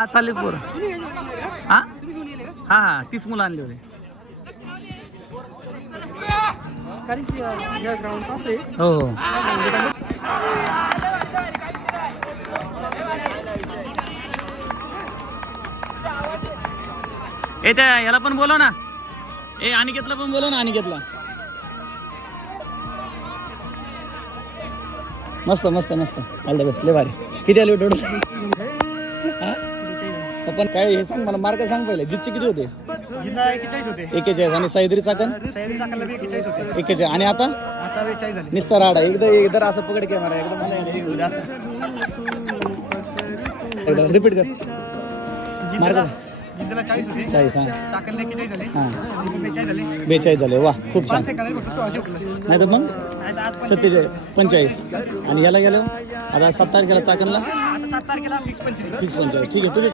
हा चालेल पोर हा हा हा 30 मुलं आणली होती. हो हो ए त्या याला पण बोलव ना. ए अनिकेतला पण बोलव ना. अनिकेतला मस्त मस्त मस्त ऑल द बेस्ट. लय भारी. किती आले टोटल? पण काय हे सांग मला मार्क सांग पहिले. जितचे किती होते? जिल्हा 41 होते. 41 आणि सह्याद्री चाकण सह्याद्री चाकणला 41 होते. 41 आणि आता 42 झाले. निस्ता राडा एकदा असं पकड के मारा एकदम मला असं रिपीट कर. मार्क जिल्ह्याला 40 होते. 40 हा चाकणला 41 झाले. हा 42 झाले. 42 झाले. वा खूप छान. 5 सेकंदात फक्त 16 जिंकलं. नाही तर मग आज 47 45 आणि याला गेलो आता 7 तारखेला चाकणला आता 7 तारखेला फिक्स 25. फिक्स 45. ठीक आहे तुझे